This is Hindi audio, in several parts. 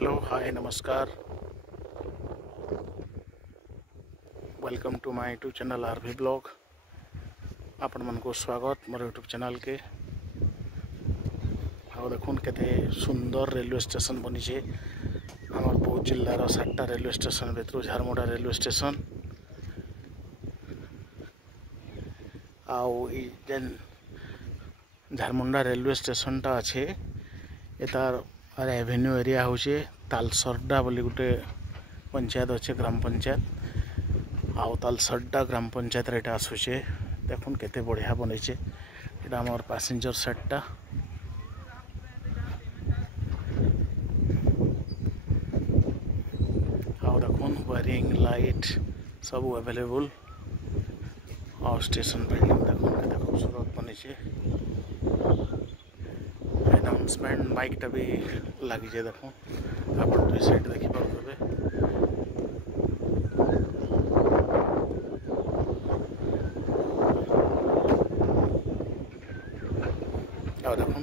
हेलो हाय नमस्कार welcome to my YouTube channel RV blog आपण मन को स्वागत मोर यूट्यूब चैनल के आ देखुन केते सुंदर रेलवे स्टेशन बनी छे हमर बौद्ध जिल्लार 7टा रेलवे स्टेशन भितर झारमुंडा रेलवे स्टेशन आउ ई जेन झारमुंडा रेलवे स्टेशन टा अच्छे तार एवेन्यू एरिया होचे तालसरडा बोली गोटे पंचायत अच्छे ग्राम पंचायत आउ तालसरडा ग्राम पंचायत रे आसूचे देखुन केते बढ़िया बनईचे एटा हमर पैसेंजर सेटटा आउ देखुन वायरिंग लाइट सब अवेलेबल और स्टेशन बिल्डिंग देखुन केते खूबसूरत बनईचे अनाउंसमेंट माइक टा भी लगी जाए देखो आप साइड देखी पारे और देखो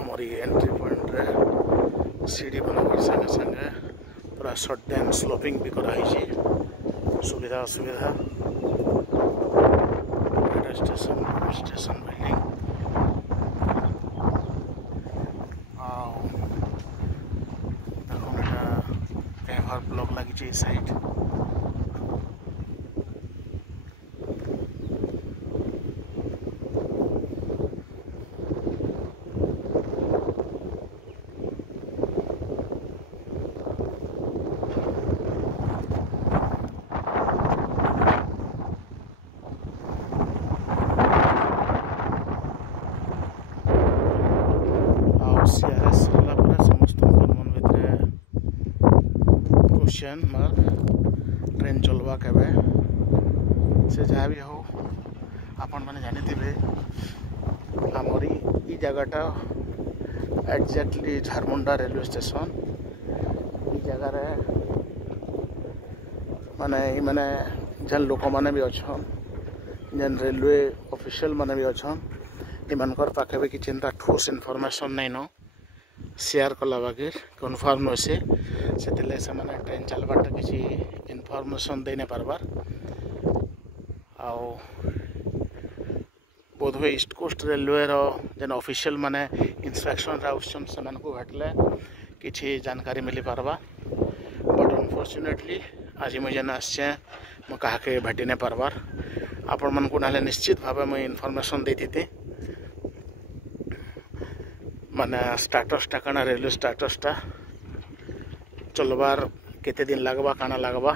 हमारी एंट्री पॉइंट रे सीढ़ी बनावर संगे संगे पूरा शॉर्ट डैम स्लोपिंग भी कराई सुविधा सुविधा स्टेशन स्टेशन बिल्डिंग ब्लॉक लगी साइड क्वेश्चन मार्क ट्रेन चलवा केबे से जहाँ भी हो आपण मैंने जानी थे आमरी ई जगहटा एक्जाक्टली झारमुंडा रेलवे स्टेशन ई जगह रे माने जन लोक माने भी अच्छन जन रेलवे ऑफिशियल माने भी अच्छन इमानकर पाखे भी किसी ठोस इनफॉरमेशन नहीं न शेयर कला बाकी कन्फर्म से ट्रेन चलवाटा किसी इनफॉरमेशन दे नहीं पारबार आउ बोधवे ईस्ट कोस्ट रेलवे रो जन ऑफिशियल माने इंस्पेक्शन आउसन से भेटले किसी जानकारी मिली पारबा बट अनफॉर्चुनेटली आज मुझे जन आसे मुझे भेटी नहीं पारबार आपण मन को ना निश्चित भाव मुझे इनफॉरमेशन देती थी माने स्टाटसटा कण रेलवे स्टाटसटा चलबार केते दिन लगवा काना लगवा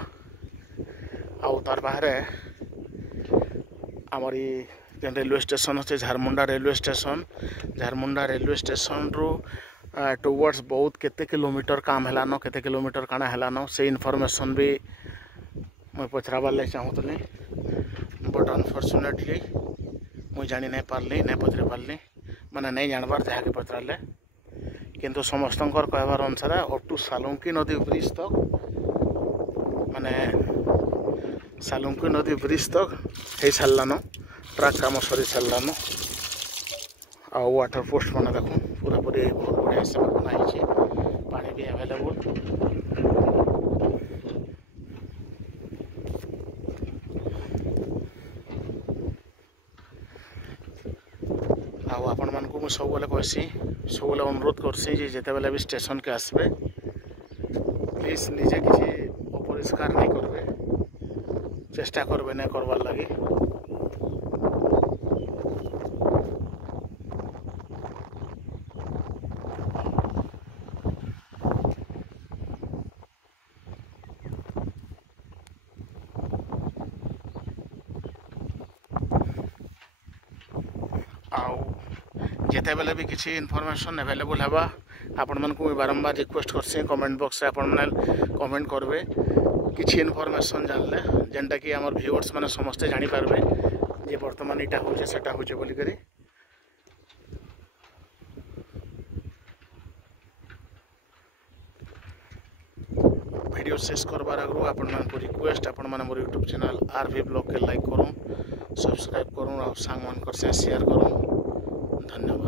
आउ तार बाहर आमरी जेन रेलवे स्टेशन अच्छे झारमुंडा रेलवे स्टेशन रु टुवर्ड्स बहुत केते किलोमीटर काम हेलानो केते किलोमीटर काना हेलानो से इनफॉरमेशन भी मैं पचराबार ले चाहूली बट अनफॉर्चुनेटली मुझे जानी नहीं पारली नहीं पचरे पारली माने नहीं जानबार जहाँ के पचराले किंतु समस्त कहबार अनुसार अप टू सालुंकी नदी ब्रिज तक माने सालुंकी नदी ब्रिज तक हो सारान ट्रक काम सरी सारान आ वाटर पोस्ट मैंने देखो पूरा पूरी बहुत बढ़िया हिसाब से बनाई पानी भी अवेलेबल आपण मान को सब बेले कहसी सब बेले अनुरोध करसी जिते बेले भी स्टेशन के आसबे प्लीज निजे किसी अपरिष्कार नहीं करबे चेष्टा करबे नहीं करवार लगी जिते बेले भी किसी इनफॉरमेशन अवेलेबल है आपण मन को बारंबार रिक्वेस्ट करसी कमेंट बॉक्स रे आपण मैंने कमेंट करबे किसी इनफॉरमेशन जानले जेनटा कि आमर व्यूअर्स माने समस्ते जानी पारबे जे वर्तमान इटा होचे सेटा होचे बोली करी वीडियो शेष करबार आगु आपण मन को रिक्वेस्ट आपण माने मोर यूट्यूब चैनल आरवी ब्लॉग के लाइक करूँ सब्सक्राइब करूँ और सांग मान कर शेयर करूँ धन्यवाद।